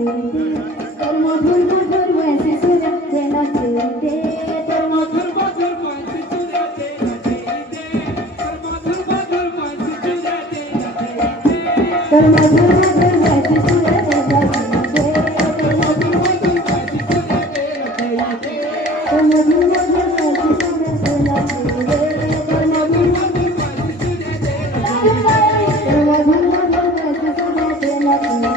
तर मधुर मधुर वैसे सुर देना दे तर मधुर मधुर वैसे सुर देना दे तर मधुर मधुर वैसे सुर देना दे तर मधुर मधुर वैसे सुर देना दे तर मधुर मधुर वैसे सुर देना दे तर मधुर मधुर वैसे सुर देना दे तर मधुर मधुर वैसे सुर देना दे तर मधुर मधुर वैसे सुर देना दे